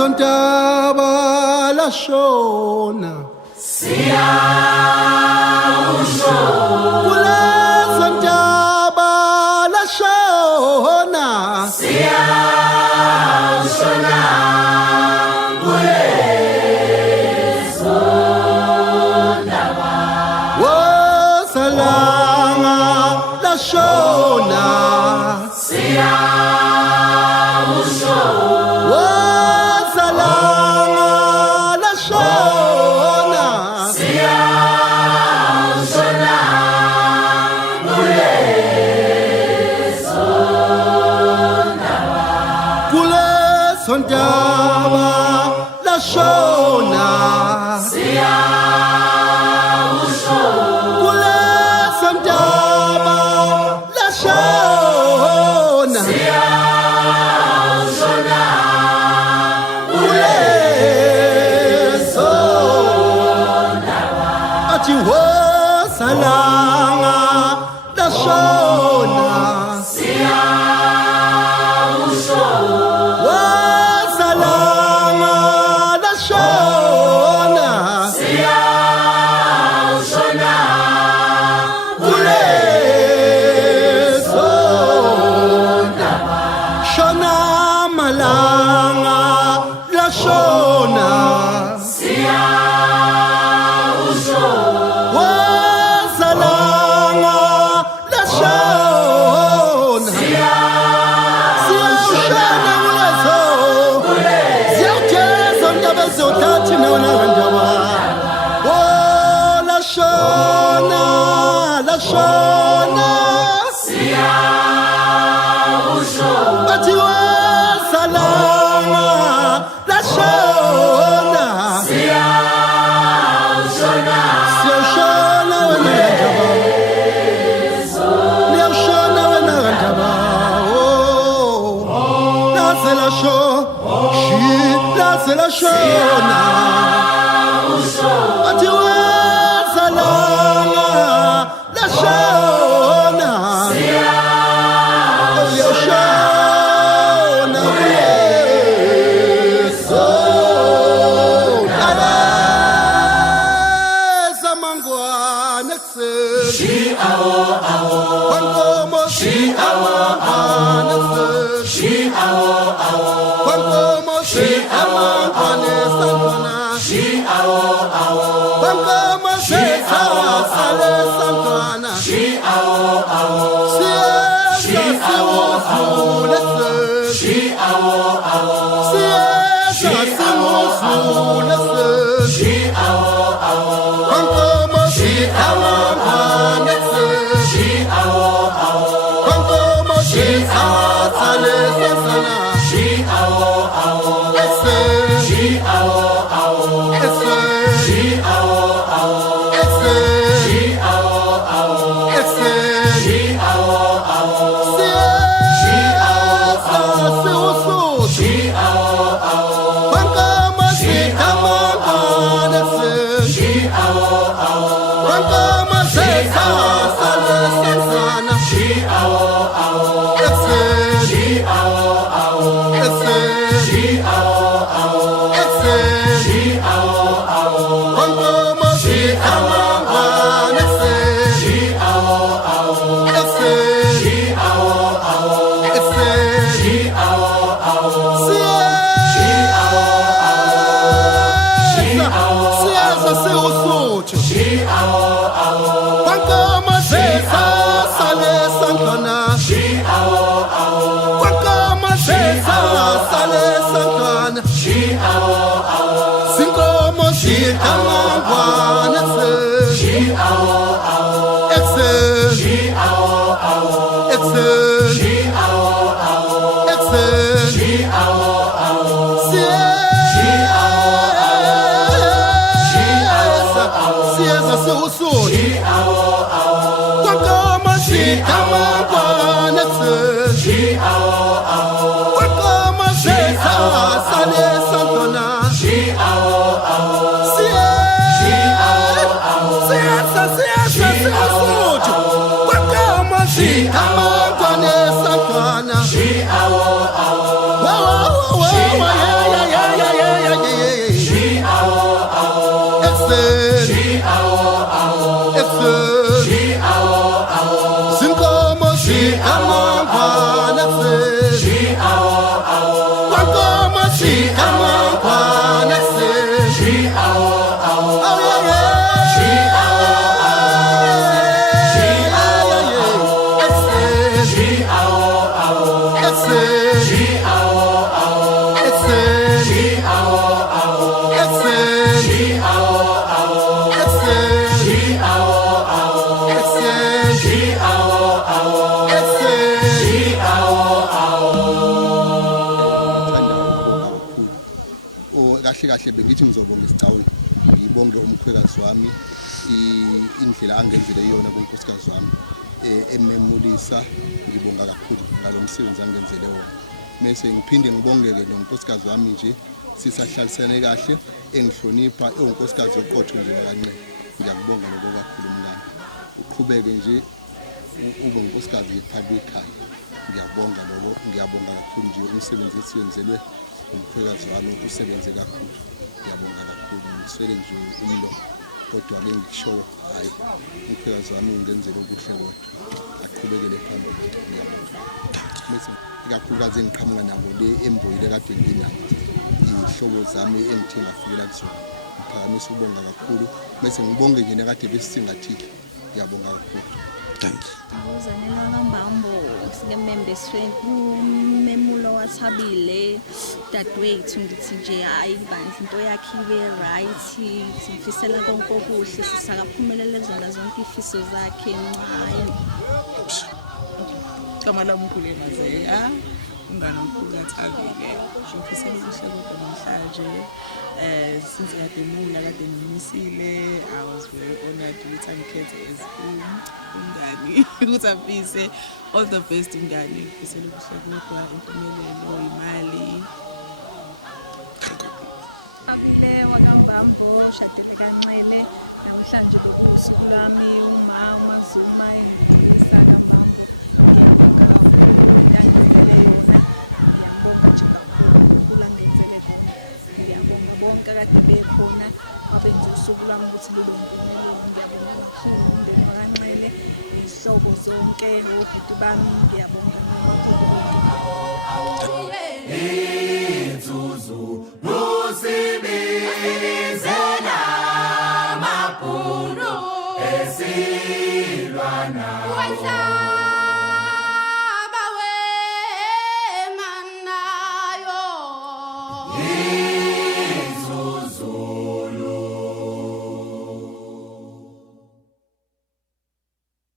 Sontaba lashona kule sontaba lashona wo salanga lashona wo salanga lashona kule sontaba lashona kule sontaba lashona kule sontaba athi wo salanga lashona She, kahle bengithi ngizobonga isicawuni ngibonge umkhwekazi wami indlela angenzele yona kunkosikazi wami ememulisa ngibonga kakhulu ngalomsebenzi angenzele wona bese ngiphinde ngibongeke nonkosikazi wami nje sisahlalisene kahle engihlonipha unkosikazi oqotho nje kancane ngiyakubonga lokho kakhulu mngani uqhubeke nje ube unkosikazi ephakathi ekhaya ngiyabonga lokho ngiyabonga kakhulu nje umsebenzi esiyenzelwe umkhwekazi wami usebenze kakhulu ngiyabonga kakhulu ngiswele nje umlo kodwa ke ngishoyo hayi umkhwekazi wami ngenzele okuhle kodwa aqhubekele phambili ngiyabonga bese kakhulukazi engiqhamuka nabo le emboyile kade nginayo ihlobo zami engithe ngafikela kuzona ngiphakamisa ukubonga kakhulu bese ngibonge ngene kade besisingathile ngiyabonga kakhulu. Thanks. Nguzanelwa kaMbambo sinemembesweni kumemulo wathabile dadewethu ngithi nje hayi bani into yakhe ibe right simfisela konke okuhle sisakaphumelele zona zonke ifiso zakhe ncane. Kama la mkhulu eNazeya umntwana omkhulu kaThabile ngifisela ukuhle kodwa namhlanje since kade ngimisile I was very honored ukuthi angikhethe as umngani ukuthi afise all the best umngani ngifisela ukuhle kodwa impumelelo imali. Abile wakaMbambo shadele kaNcele namhlanje bekuwusuku lwami umazuma engikhulisa kaMbambo ngiyambonga nje kakhulu kulangenzele khona ngiyabonga bonke kade bekhona abenza usuku lwami ukuthi lube impumelelo ngiyabonga kakhulu umndeni wakaNcele izihlobo zonke obhuti bami ngiyabonga nomakoti bonke. Yeah.